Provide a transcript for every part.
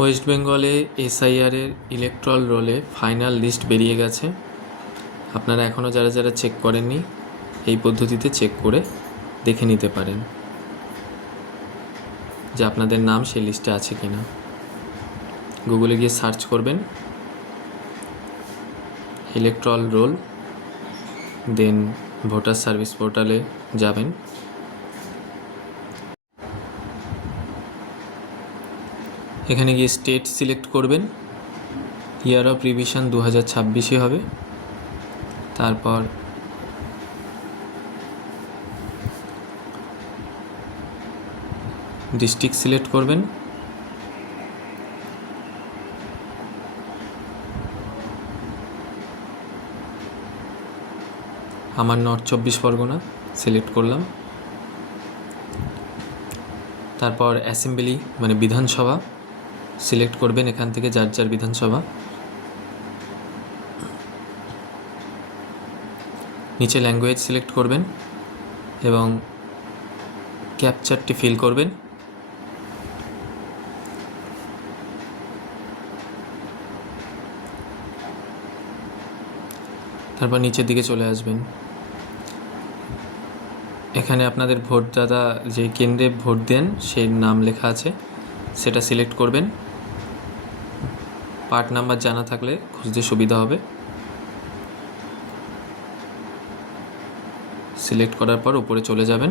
West বেঙ্গলে এসআইআরের electoral রোলে final list বেরিয়ে গেছে। আপনারা এখনও যারা যারা চেক করেননি এই পদ্ধতিতে চেক করে দেখে নিতে পারেন যে আপনাদের নাম সেই লিস্টে আছে কি না। গুগলে গিয়ে সার্চ করবেন ইলেকট্রাল রোল, দেন ভোটার সার্ভিস পোর্টালে যাবেন। এখানে গিয়ে স্টেট সিলেক্ট করবেন, ইয়ার অফ রিভিশন 2026 হবে। তারপর ডিস্ট্রিক্ট সিলেক্ট করবেন, আমার নর্থ 24 পরগনা সিলেক্ট করলাম। তারপর অ্যাসেম্বলি মানে বিধানসভা সিলেক্ট করবেন, এখান থেকে যার যার বিধানসভা। নিচে ল্যাঙ্গুয়েজ সিলেক্ট করবেন এবং ক্যাপচারটি ফিল করবেন। তারপর নিচের দিকে চলে আসবেন। এখানে আপনাদের ভোটদাতা যে কেন্দ্রে ভোট দেন সেই নাম লেখা আছে, সেটা সিলেক্ট করবেন। পার্ট নাম্বার জানা থাকলে খুঁজতে সুবিধা হবে। সিলেক্ট করার পর উপরে চলে যাবেন।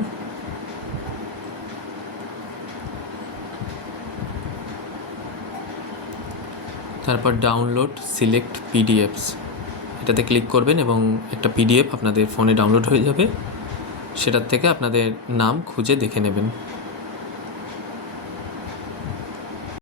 তারপর ডাউনলোড সিলেক্ট পিডিএফস, এটাতে ক্লিক করবেন এবং একটা পিডিএফ আপনাদের ফোনে ডাউনলোড হয়ে যাবে। সেটার থেকে আপনাদের নাম খুঁজে দেখে নেবেন।